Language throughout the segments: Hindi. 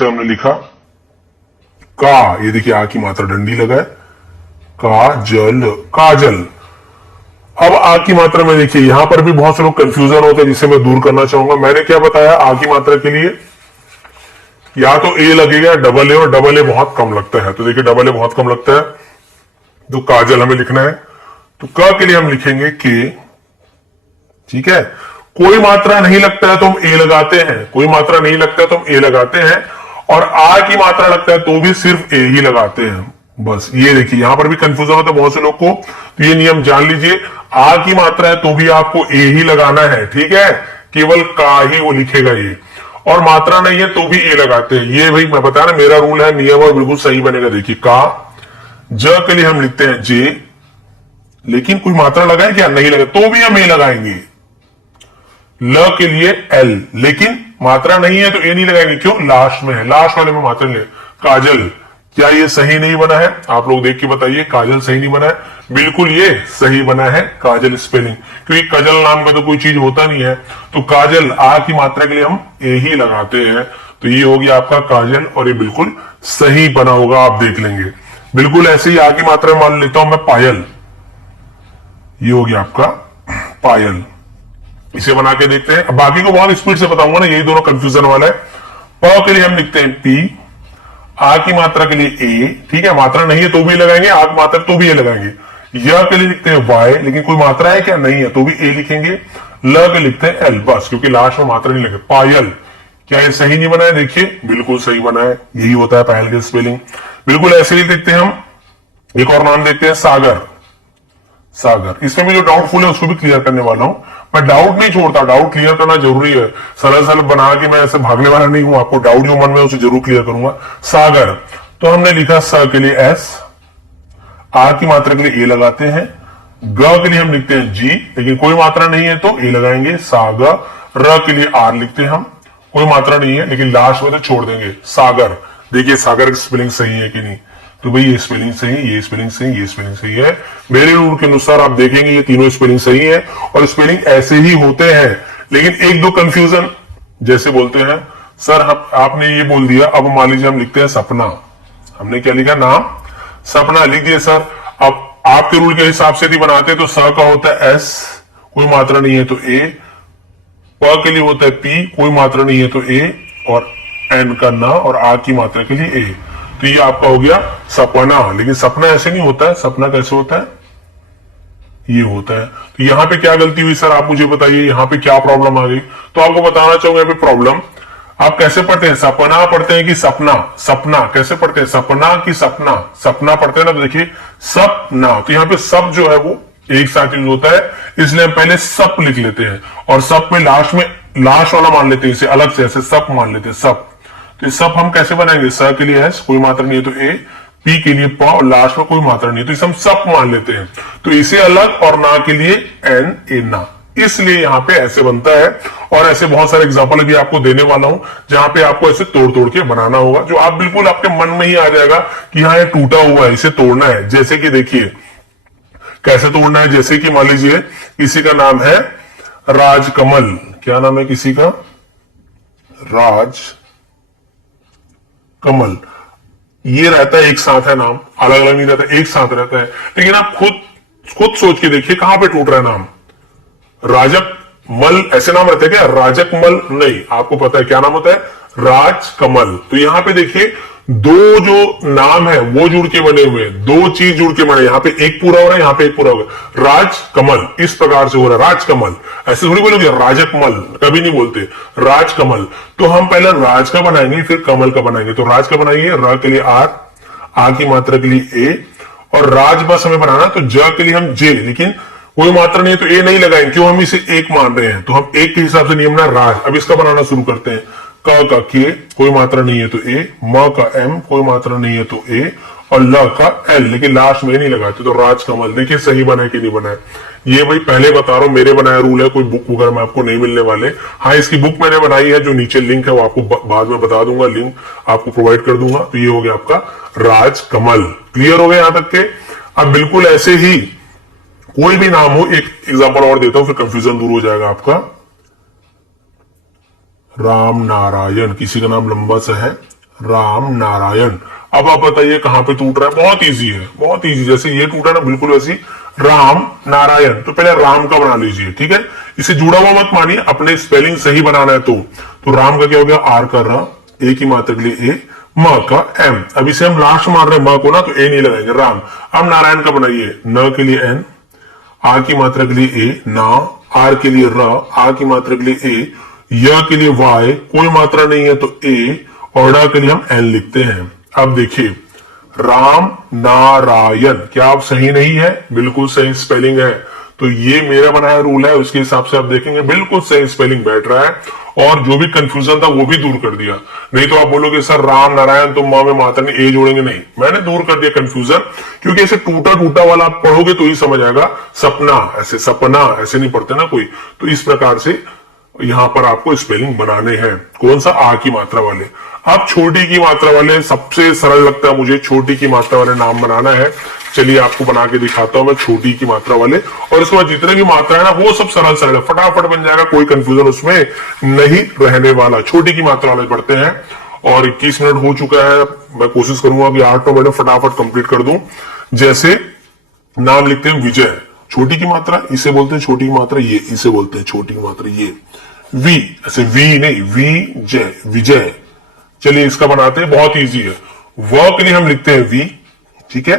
जैसे हमने लिखा का, ये देखिए आ की मात्रा डंडी लगा है, काजल, काजल। अब आ की मात्रा में देखिए यहां पर भी बहुत से लोग कंफ्यूजन होते हैं, जिसे मैं दूर करना चाहूंगा। मैंने क्या बताया, आ की मात्रा के लिए या तो ए लगेगा डबल ए, और डबल ए बहुत कम लगता है। तो देखिए डबल ए बहुत कम लगता है, तो काजल हमें लिखना है। तो क के लिए हम लिखेंगे के, ठीक है। कोई मात्रा नहीं लगता है तो हम ए लगाते हैं, कोई मात्रा नहीं लगता है तो हम ए लगाते हैं, और आ की मात्रा लगता है तो भी सिर्फ ए ही लगाते हैं। बस ये देखिए यहां पर भी कंफ्यूजन होता है बहुत से लोग को, तो ये नियम जान लीजिए। आ की मात्रा है तो भी आपको ए ही लगाना है, ठीक है, केवल का ही वो लिखेगा ये, और मात्रा नहीं है तो भी ए लगाते हैं। ये भाई मैं बता रहा, मेरा रूल है, नियम और बिल्कुल सही बनेगा। देखिए का, ज के लिए हम लिखते हैं जे, लेकिन कोई मात्रा लगाए क्या, नहीं लगा तो भी हम ए लगाएंगे। ल के लिए एल, लेकिन मात्रा नहीं है तो ए नहीं लगाएंगे, क्यों, लास्ट में है, लास्ट वाले में मात्रा ले। काजल, क्या ये सही नहीं बना है, आप लोग देख के बताइए, काजल सही नहीं बना है। बिल्कुल ये सही बना है काजल स्पेलिंग, क्योंकि काजल नाम का तो कोई चीज होता नहीं है। तो काजल आ की मात्रा के लिए हम ए ही लगाते हैं, तो ये हो गया आपका काजल, और ये बिल्कुल सही बना होगा, आप देख लेंगे। बिल्कुल ऐसे ही आ की मात्रा में मान लेता हूं मैं पायल, ये हो गया आपका पायल। इसे बना के देखते हैं, अब बाकी को बहुत स्पीड से बताऊंगा ना, यही दोनों कंफ्यूजन वाला है। प के लिए हम लिखते हैं पी, आ की मात्रा के लिए ए, ठीक है, मात्रा नहीं है तो भी लगाएंगे, आ की मात्रा तो भी ए लगाएंगे। य के लिए लिखते हैं वाई, लेकिन कोई मात्रा है क्या, नहीं है तो भी ए लिखेंगे। ल के लिखते हैं एल, बस, क्योंकि लास्ट में मात्रा नहीं लगे। पायल, क्या ये सही नहीं बना है, देखिए बिल्कुल सही बना है, यही होता है पायल की स्पेलिंग। बिल्कुल ऐसे ही देखते हैं हम, एक और नाम देखते हैं सागर, सागर। इसमें भी जो डाउटफुल है उसको भी क्लियर करने वाला हूं। मैं डाउट नहीं छोड़ता, डाउट क्लियर करना जरूरी है, सरल सरल बना के मैं ऐसे भागने वाला नहीं हूं, आपको डाउट जो मन में उसे जरूर क्लियर करूंगा। सागर, तो हमने लिखा स के लिए एस, आ की मात्रा के लिए ए लगाते हैं, ग के लिए हम लिखते हैं जी, लेकिन कोई मात्रा नहीं है तो ए लगाएंगे, सागर। र के लिए आर लिखते हैं हम, कोई मात्रा नहीं है लेकिन लास्ट में तो छोड़ देंगे, सागर। देखिए सागर की स्पेलिंग सही है कि नहीं, तो भाई ये स्पेलिंग सही, ये स्पेलिंग सही, ये स्पेलिंग सही है। मेरे रूल के अनुसार आप देखेंगे ये तीनों स्पेलिंग सही है, और स्पेलिंग ऐसे ही होते हैं। लेकिन एक दो कंफ्यूजन, जैसे बोलते हैं सर आपने ये बोल दिया, अब मान लीजिए हम लिखते हैं सपना, हमने क्या लिखा, नाम सपना लिख दिया सर। अब आपके रूल के हिसाब से यदि बनाते तो स का होता है एस, कोई मात्रा नहीं है तो ए, प के लिए होता है पी, कोई मात्रा नहीं है तो ए, और एन का ना, और आ की मात्रा के लिए ए। तो ये आपका हो गया सपना। लेकिन सपना ऐसे नहीं होता है, सपना कैसे होता है, ये होता है। तो यहां पे क्या गलती हुई सर, आप मुझे बताइए, यहां पे क्या प्रॉब्लम आ गई। तो आपको बताना चाहूंगा यहाँ पे प्रॉब्लम, आप कैसे पढ़ते हैं, सपना पढ़ते हैं कि सपना, सपना कैसे पढ़ते हैं, सपना की सपना, सपना पढ़ते हैं ना, तो देखिए सपना, तो यहाँ पे सब जो है वो एक साथ यूज होता है, इसलिए हम पहले सप लिख लेते हैं, और सप में लास्ट वाला मान लेते हैं, इसे अलग से ऐसे सप मान लेते हैं, सप। तो सब हम कैसे बनाएंगे, स के लिए एस, कोई मात्रा नहीं है तो ए, पी के लिए प, और लास्ट में कोई मात्रा नहीं है तो इसे हम सब मान लेते हैं। तो इसे अलग, और ना के लिए एन, ए ना, इसलिए यहां पे ऐसे बनता है। और ऐसे बहुत सारे एग्जांपल भी आपको देने वाला हूं, जहां पे आपको ऐसे तोड़ तोड़ के बनाना होगा, जो आप बिल्कुल आपके मन में ही आ जाएगा कि हाँ ये टूटा हुआ है, इसे तोड़ना है। जैसे कि देखिए कैसे तोड़ना है, जैसे कि मान लीजिए किसी का नाम है राजकमल, क्या नाम है किसी का, राज कमल, ये रहता है एक साथ है नाम, अलग अलग नहीं रहता, एक साथ रहता है। लेकिन आप खुद सोच के देखिए कहां पे टूट रहा है नाम, राजक मल ऐसे नाम रहते हैं क्या, राजक मल नहीं, आपको पता है क्या नाम होता है, राज कमल। तो यहां पे देखिए दो जो नाम है वो जुड़ के बने हुए, दो चीज जुड़ के बने, यहाँ पे एक पूरा हो रहा है, यहाँ पे एक पूरा हो गया, राज कमल, इस प्रकार से हो रहा है, राज कमल। ऐसे थोड़ी बोलोगे राजक मल, कभी नहीं बोलते, राज कमल। तो हम पहले राज का बनाएंगे फिर कमल का बनाएंगे। तो राज का बनाइए, र के लिए आर, आ की मात्रा के लिए ए, और राज बस हमें बनाना, तो ज के लिए हम जे, लेकिन कोई मात्रा नहीं है तो ए नहीं लगाएंगे, क्यों, हम इसे एक मान रहे हैं, तो हम एक के हिसाब से नियम ना राज। अब इसका बनाना शुरू करते हैं, क का के, कोई मात्रा नहीं है तो ए, म का एम, कोई मात्रा नहीं है तो ए, और ल का एल, लेकिन लास्ट में नहीं लगाते, तो राज कमल। देखिए सही बना है कि नहीं बना है, ये भाई पहले बता रहा हूं, मेरे बनाया रूल है, कोई बुक वगैरह में आपको नहीं मिलने वाले। हाँ इसकी बुक मैंने बनाई है, जो नीचे लिंक है वो आपको बाद में बता दूंगा, लिंक आपको प्रोवाइड कर दूंगा। तो ये हो गया आपका राज कमल। क्लियर हो गया यहां तक के। अब बिल्कुल ऐसे ही कोई भी नाम हो, एक एग्जांपल और देता हूं फिर कंफ्यूजन दूर हो जाएगा आपका। राम नारायण, किसी का नाम लंबा सा है, राम नारायण। अब आप बताइए कहां पे टूट रहा है, बहुत इजी है, बहुत इजी। जैसे ये टूटा ना बिल्कुल वैसी राम नारायण, तो पहले राम का बना लीजिए, ठीक है। इसे जुड़ा हुआ मत मानिए, अपने स्पेलिंग सही बनाना है तो राम का क्या हो गया, आर का र, ए की मात्रा के लिए ए, म का एम। अब इसे हम लास्ट मार रहे हैं म को ना, तो ए नहीं लगाएंगे, राम। अब नारायण का बनाइए, न के लिए एन, आ की मात्रा के लिए ए, ना, आर के लिए र, आ की मात्रा के लिए ए, य के लिए वाई, कोई मात्रा नहीं है तो ए, और डा के लिए हम एन लिखते हैं। अब देखिए राम नारायण, क्या आप सही नहीं है, बिल्कुल सही स्पेलिंग है। तो ये मेरा बनाया रूल है, उसके हिसाब से आप देखेंगे बिल्कुल सही स्पेलिंग बैठ रहा है, और जो भी कंफ्यूजन था वो भी दूर कर दिया। नहीं तो आप बोलोगे सर राम नारायण तो मां में मात्रा नहीं, ए जोड़ेंगे, नहीं, मैंने दूर कर दिया कंफ्यूजन, क्योंकि ऐसे टूटा टूटा वाला आप पढ़ोगे तो ही समझ आएगा। सपना ऐसे, सपना ऐसे नहीं पढ़ते ना कोई, तो इस प्रकार से यहां पर आपको स्पेलिंग बनाने हैं। कौन सा, आ की मात्रा वाले। अब छोटी की मात्रा वाले सबसे सरल लगता है मुझे, छोटी की मात्रा वाले नाम बनाना है। चलिए आपको बना के दिखाता हूं मैं छोटी की मात्रा वाले, और इसके बाद जितने भी मात्रा है ना वो सब सरल सरल है, फटाफट बन जाएगा, कोई कंफ्यूजन उसमें नहीं रहने वाला। छोटी की मात्रा वाले पढ़ते हैं, और 21 मिनट हो चुका है, मैं कोशिश करूंगा कि 8-9 मिनट फटाफट कंप्लीट कर दूं। जैसे नाम लिखते हैं विजय, छोटी की मात्रा इसे बोलते हैं छोटी की मात्रा ये, इसे बोलते हैं छोटी की मात्रा ये। वी, ऐसे वी नहीं, वी जय, विजय। चलिए इसका बनाते हैं, बहुत इजी है। व के लिए हम लिखते हैं वी, ठीक है,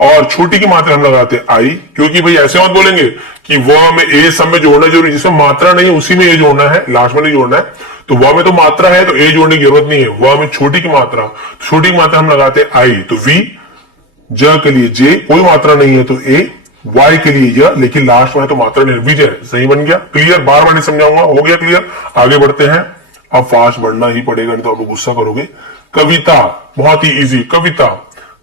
और छोटी की मात्रा हम लगाते हैं आई, क्योंकि भाई ऐसे मत बोलेंगे कि व में ए सब में जोड़ना जरूरी, जिसमें मात्रा नहीं है उसी में ए जोड़ना है, लास्ट में नहीं जोड़ना है। तो व में तो मात्रा है तो ए जोड़ने की जरूरत नहीं है, व में छोटी की मात्रा, छोटी की मात्रा हम लगाते हैं आई, तो वी, ज के लिए जे, कोई मात्रा नहीं है तो ए, वाई के लिए य, लेकिन लास्ट में तो मात्रा नहीं, विजय, सही बन गया। क्लियर, बार बार नहीं समझाऊंगा, हो गया क्लियर। आगे बढ़ते हैं, अब फास्ट बढ़ना ही पड़ेगा नहीं तो आप गुस्सा करोगे। कविता, बहुत ही इजी, कविता,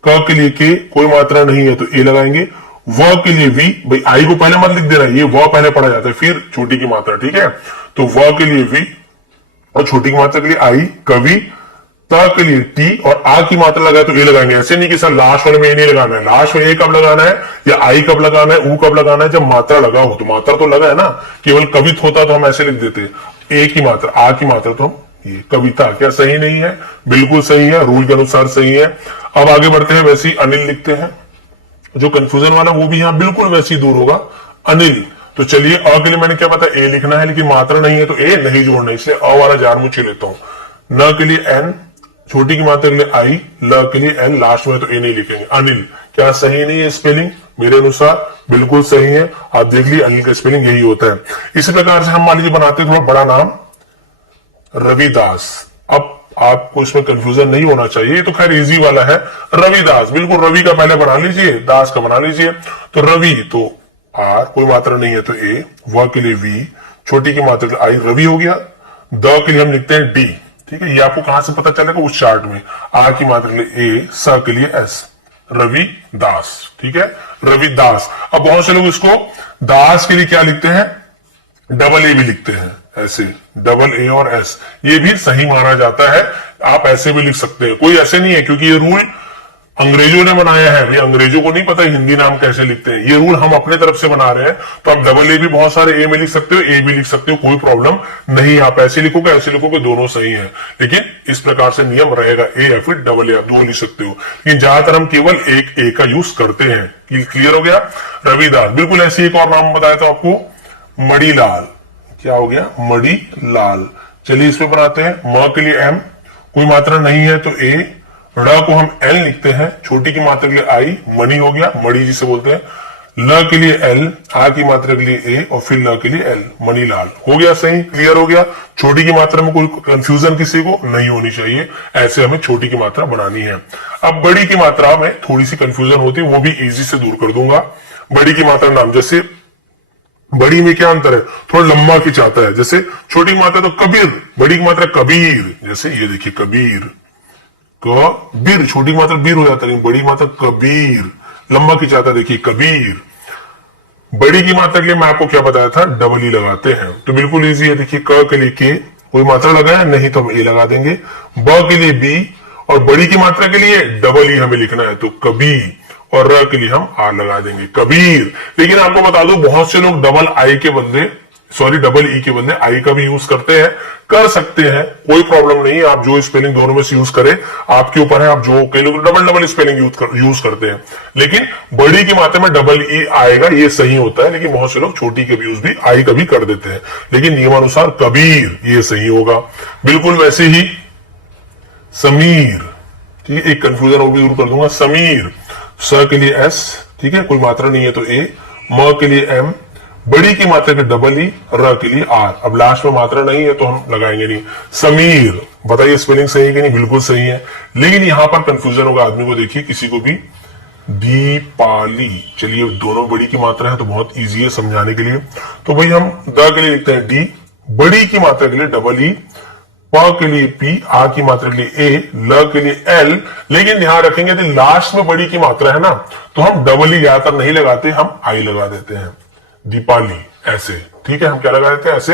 क के लिए के, कोई मात्रा नहीं है तो ए लगाएंगे, व के लिए वी, भाई आई को पहले मत लिख देना, ये व पहले पढ़ा जाता है फिर छोटी की मात्रा, ठीक है। तो व के लिए वी और छोटी की मात्रा के लिए आई, कवि, त के लिए टी, और आ की मात्रा लगाए तो ए लगाएंगे। ऐसे नहीं कि सर लास्ट वाले में ए नहीं लगाना है, लास्ट में ए कब लगाना है या आई कब लगाना है, ऊ कब लगाना है, जब मात्रा लगा हो, तो मात्रा तो लगा है ना। केवल कवित होता तो हम ऐसे लिख देते, ए की मात्रा, आ की मात्रा तो ये। कविता क्या सही नहीं है, बिल्कुल सही है, रूल के अनुसार सही है। अब आगे बढ़ते हैं, वैसे ही अनिल लिखते हैं, जो कंफ्यूजन वाला वो भी यहां बिल्कुल वैसे ही दूर होगा, अनिल। तो चलिए अ के लिए मैंने क्या पता, ए लिखना है, लेकिन मात्रा नहीं है तो ए नहीं जोड़ना, इसलिए अ वाला जार मुझे लेता हूं। न के लिए एन, छोटी की मात्रा के लिए आई, ल के लिए एन, लास्ट में तो ए नहीं लिखेंगे। अनिल क्या सही नहीं है स्पेलिंग, मेरे अनुसार बिल्कुल सही है। आप देख लीजिए अनिल का स्पेलिंग यही होता है। इसी प्रकार से हम मान लीजिए बनाते हैं थोड़ा बड़ा नाम, रविदास। अब आपको इसमें कंफ्यूजन नहीं होना चाहिए, ये तो खैर इजी वाला है, रविदास, बिल्कुल रवि का पहले बना लीजिए, दास का बना लीजिए। तो रवि तो आर, कोई मात्रा नहीं है तो ए, व के लिए वी, छोटी की मात्रा के लिए आई, रवि हो गया। द के लिए हम लिखते हैं डी, ठीक है, ये आपको कहां से पता चलेगा, उस चार्ट में। आ की मात्रा के लिए ए, स के लिए एस, रवि दास, ठीक है, रविदास। अब बहुत से लोग इसको दास के लिए क्या लिखते हैं, डबल ए भी लिखते हैं, ऐसे डबल ए और एस, ये भी सही माना जाता है। आप ऐसे भी लिख सकते हैं, कोई ऐसे नहीं है, क्योंकि ये रूल अंग्रेजों ने बनाया है, ये अंग्रेजों को नहीं पता हिंदी नाम कैसे लिखते हैं, ये रूल हम अपने तरफ से बना रहे हैं। तो आप डबल ए भी बहुत सारे ए में लिख सकते हो, ए भी लिख सकते हो, कोई प्रॉब्लम नहीं। आप ऐसे लिखोगे ऐसे लिखोगे, दोनों सही है, लेकिन इस प्रकार से नियम रहेगा, ए या फिर डबल ए, आप दो लिख सकते हो, लेकिन ज्यादातर हम केवल एक ए का यूज करते हैं। क्लियर हो गया। रविदास, बिल्कुल ऐसे एक और नाम बताया था आपको, मणिलाल, क्या हो गया, मणिलाल। चलिए इसमें बनाते हैं, म के लिए एम, कोई मात्रा नहीं है तो ए, ड़ को हम एल लिखते हैं, छोटी की मात्रा के लिए आई, मणि हो गया, मणि जिसे बोलते हैं। ल के लिए एल, आ की मात्रा के लिए ए, और फिर ल के लिए एल, मणिलाल। हो गया सही, क्लियर हो गया। छोटी की मात्रा में कोई कंफ्यूजन किसी को नहीं होनी चाहिए, ऐसे हमें छोटी की मात्रा बनानी है। अब बड़ी की मात्रा में थोड़ी सी कंफ्यूजन होती है, वो भी इजी से दूर कर दूंगा। बड़ी की मात्रा नाम, जैसे बड़ी में क्या अंतर है, थोड़ा लंबा खिंचाता है, जैसे छोटी की मात्रा तो कबीर, बड़ी की मात्रा कबीर, जैसे ये देखिए कबीर, कबीर, छोटी की मात्रा बीर हो जाता है, बड़ी मात्रा कबीर, लंबा खिंचाता, देखिए कबीर। बड़ी की मात्रा के लिए मैं आपको क्या बताया था, डबल ई लगाते हैं, तो बिल्कुल इजी है। देखिए क के लिए के, कोई मात्रा लगाया नहीं तो हम ए लगा देंगे, ब के लिए बी, और बड़ी की मात्रा के लिए डबल ई हमें लिखना है तो कबी, और र के लिए हम आर लगा देंगे, कबीर। लेकिन आपको बता दो बहुत से लोग डबल आई के बदले सॉरी डबल ई के बदले आई का भी यूज करते हैं, कर सकते हैं, कोई प्रॉब्लम नहीं है। आप जो स्पेलिंग दोनों में से यूज करें, आपके ऊपर है। आप जो कई लोग डबल डबल स्पेलिंग यूज करते हैं, लेकिन बड़ी की मात्रा में डबल ई आएगा, ये सही होता है। लेकिन बहुत से लोग छोटी के यूज भी आई का भी कर देते हैं, लेकिन नियमानुसार कबीर ये सही होगा। बिल्कुल वैसे ही समीर, ठीक है, एक कंफ्यूजन और भी दूर कर दूंगा। समीर, स के लिए एस, ठीक है, कोई मात्रा नहीं है तो ए, म के लिए एम, बड़ी की मात्रा के डबल ई, र के लिए आर। अब लास्ट में मात्रा नहीं है तो हम लगाएंगे नहीं। समीर, बताइए स्पेलिंग सही है कि नहीं? बिल्कुल सही है, लेकिन यहां पर कंफ्यूजन होगा आदमी को। देखिए किसी को भी दीपाली, चलिए दोनों बड़ी की मात्रा है तो बहुत इजी है समझाने के लिए। तो भाई हम द के लिए लिखते हैं डी, बड़ी की मात्रा के लिए डबल ई, प के लिए पी, आ की मात्रा के लिए ए, ल के लिए एल। लेकिन ध्यान रखेंगे यदि लास्ट में बड़ी की मात्रा है ना, तो हम डबल ई ज्यादातर नहीं लगाते, हम आई लगा देते हैं। दीपाली ऐसे, ठीक है, हम क्या लगा देते हैं ऐसे,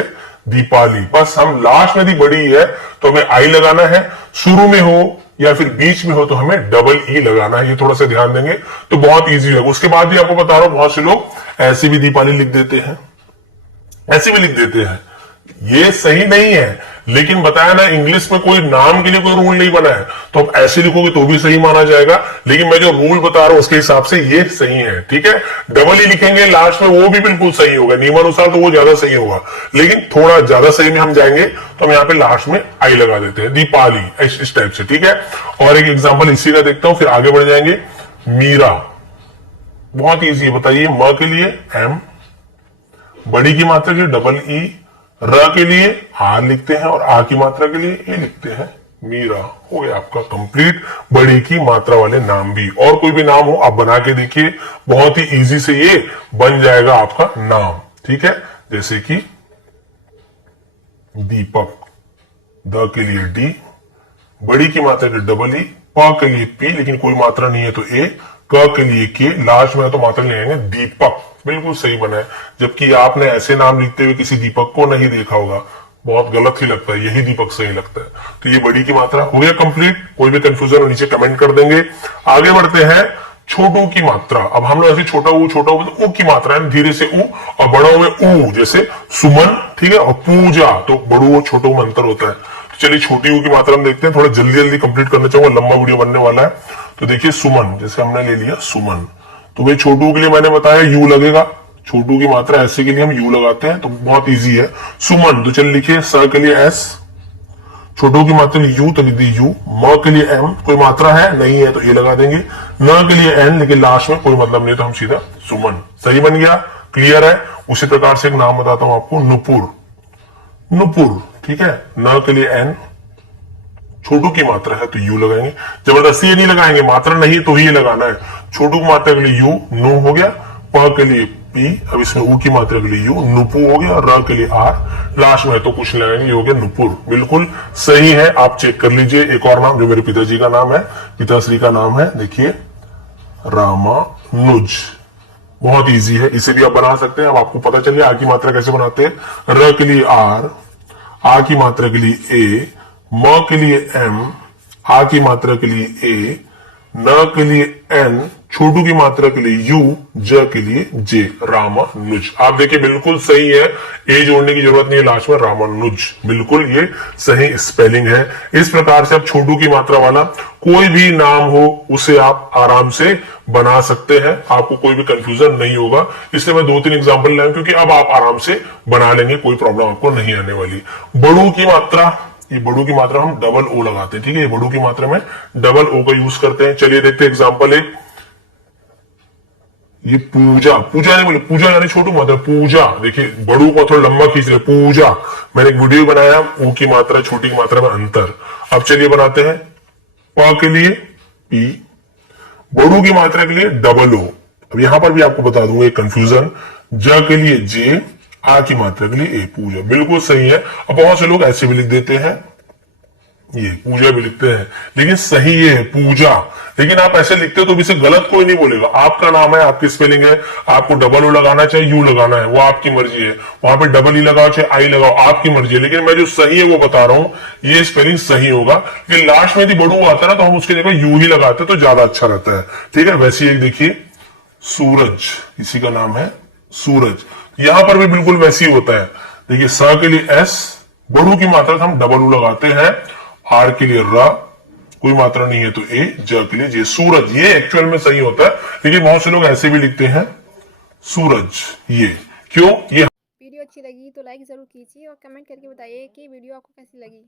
दीपाली। बस हम लास्ट में यदि बड़ी है तो हमें आई लगाना है, शुरू में हो या फिर बीच में हो तो हमें डबल ई लगाना है। ये थोड़ा सा ध्यान देंगे तो बहुत इजी होगा। उसके बाद भी आपको बता रहा हूं, बहुत से लोग ऐसे भी दीपाली लिख देते हैं, ऐसे भी लिख देते हैं, ये सही नहीं है। लेकिन बताया ना, इंग्लिश में कोई नाम के लिए कोई रूल नहीं बना है, तो आप ऐसे लिखोगे तो भी सही माना जाएगा। लेकिन मैं जो रूल बता रहा हूं उसके हिसाब से ये सही है, ठीक है। डबल ई लिखेंगे लास्ट में, वो भी बिल्कुल सही होगा, नियमानुसार तो वो ज्यादा सही होगा। लेकिन थोड़ा ज्यादा सही में हम जाएंगे तो हम यहाँ पे लास्ट में आई लगा देते हैं, दीपाली, इस टाइप से, ठीक है। और एक एग्जाम्पल इसी का देखता हूं, फिर आगे बढ़ जाएंगे। मीरा, बहुत ईजी है, बताइए। म के लिए एम, बड़ी की मात्रा के लिए डबल ई, र के लिए आर लिखते हैं और आ की मात्रा के लिए ए लिखते हैं। मीरा हो गया आपका कंप्लीट बड़ी की मात्रा वाले नाम भी। और कोई भी नाम हो आप बना के देखिए, बहुत ही इजी से ये बन जाएगा आपका नाम, ठीक है। जैसे कि दीपक, द के लिए डी, बड़ी की मात्रा के डबल ई, प के लिए पी, लेकिन कोई मात्रा नहीं है तो ए, क के लिए के, लास्ट में तो मात्रा ले आएंगे दीपक। बिल्कुल सही बना है। जबकि आपने ऐसे नाम लिखते हुए किसी दीपक को नहीं देखा होगा, बहुत गलत ही लगता है, यही दीपक सही लगता है। तो ये बड़ी की मात्रा हो गया कंप्लीट। कोई भी कंफ्यूजन हो नीचे कमेंट कर देंगे। आगे बढ़ते हैं, छोटू की मात्रा। अब हम लोग ऐसे छोटा ऊ तो ऊ की मात्रा है, धीरे से ऊ, और बड़ों में ऊ, जैसे सुमन, ठीक है, और पूजा, तो बड़ू और छोटू में अंतर होता है। तो चलिए छोटी ऊ की मात्रा हम देखते हैं, थोड़ा जल्दी जल्दी कंप्लीट करना चाहूंगा, लंबा वीडियो बनने वाला है। तो देखिए सुमन, जैसे हमने ले लिया सुमन, तो भाई छोटू के लिए मैंने बताया यू लगेगा, छोटू की मात्रा ऐसे के लिए हम यू लगाते हैं, तो बहुत इजी है। सुमन, तो चल लिखिए, स के लिए एस, छोटू की मात्रा यू तो लिख दी यू, म के लिए एम, कोई मात्रा है नहीं है तो ये लगा देंगे, न के लिए एन, लेकिन लास्ट में कोई मतलब नहीं तो हम सीधा सुमन। सही बन गया, क्लियर है। उसी प्रकार से एक नाम बताता हूं आपको, नुपुर, नुपुर, ठीक है, न के लिए एन, छोटू की मात्रा है तो यू लगाएंगे, जबरदस्ती ये नहीं लगाएंगे, मात्रा नहीं तो ही ये लगाना है। छोटू की मात्रा के लिए यू, नो हो गया, प के लिए पी, अब इसमें ऊ की मात्रा के लिए यू, नुपू हो गया, र के लिए आर, लास्ट में तो कुछ लगाएंगे, ये हो गया नुपुर। बिल्कुल सही है, आप चेक कर लीजिए। एक और नाम जो मेरे पिताजी का नाम है, पिताश्री का नाम है, देखिए रामानुज, बहुत इजी है, इसे भी आप बना सकते हैं। अब आपको पता चलिए आ की मात्रा कैसे बनाते हैं। र के लिए आर, आ की मात्रा के लिए ए, म के लिए एम, आ की मात्रा के लिए ए, न के लिए एन, छोटू की मात्रा के लिए यू, ज के लिए जे, रामानुज। आप देखिए बिल्कुल सही है, ए जोड़ने की जरूरत नहीं है लास्ट में, रामानुज, बिल्कुल ये सही स्पेलिंग है। इस प्रकार से आप छोटू की मात्रा वाला कोई भी नाम हो उसे आप आराम से बना सकते हैं, आपको कोई भी कंफ्यूजन नहीं होगा। इसलिए मैं 2-3 एग्जाम्पल लाऊं, क्योंकि अब आप आराम से बना लेंगे, कोई प्रॉब्लम आपको नहीं आने वाली। बड़ू की मात्रा, ये बड़ू की मात्रा हम डबल ओ लगाते हैं, ठीक है, ये बड़ू की मात्रा में डबल ओ का यूज करते हैं। चलिए देखते हैं एग्जाम्पल एक, ये पूजा, पूजा नहीं बोले, पूजा यानी छोटू मात्रा, पूजा, देखिए बड़ू को थोड़ा लंबा खींच रहे, पूजा। मैंने एक वीडियो बनाया, ओ की मात्रा छोटी की मात्रा में अंतर। अब चलिए बनाते हैं, प के लिए पी, बड़ू की मात्रा के लिए डबल ओ। अब यहां पर भी आपको बता दूंगा एक कंफ्यूजन, ज के लिए जे, आ की मात्रा के लिए ए, पूजा, बिल्कुल सही है। अब बहुत से लोग ऐसे भी लिख देते हैं, ये पूजा भी लिखते हैं, लेकिन सही ये है पूजा। लेकिन आप ऐसे लिखते हो तो भी इसे गलत कोई नहीं बोलेगा, आपका नाम है, आपकी स्पेलिंग है, आपको डबल ओ लगाना चाहे यू लगाना है, वो आपकी मर्जी है। वहां पे डबल ई लगाओ चाहे आई लगाओ, आपकी मर्जी है। लेकिन मैं जो सही है वो बता रहा हूं, ये स्पेलिंग सही होगा। लेकिन लास्ट में यदि बड़ू आता है ना तो हम उसकी जगह यू ही लगाते तो ज्यादा अच्छा रहता है, ठीक है। वैसे एक देखिए सूरज, इसी का नाम है सूरज, यहां पर भी बिल्कुल वैसे ही होता है। देखिए स के लिए एस, बड़ू की मात्रा हम डबल ऊ लगाते हैं, आर के लिए र, कोई मात्रा नहीं है तो ए, ज के लिए जे, सूरज। ये एक्चुअल में सही होता है, लेकिन बहुत से लोग ऐसे भी लिखते हैं सूरज। ये क्यों? ये वीडियो अच्छी लगी तो लाइक ज़रूर कीजिए और कमेंट करके बताइए कि वीडियो आपको कैसी लगी।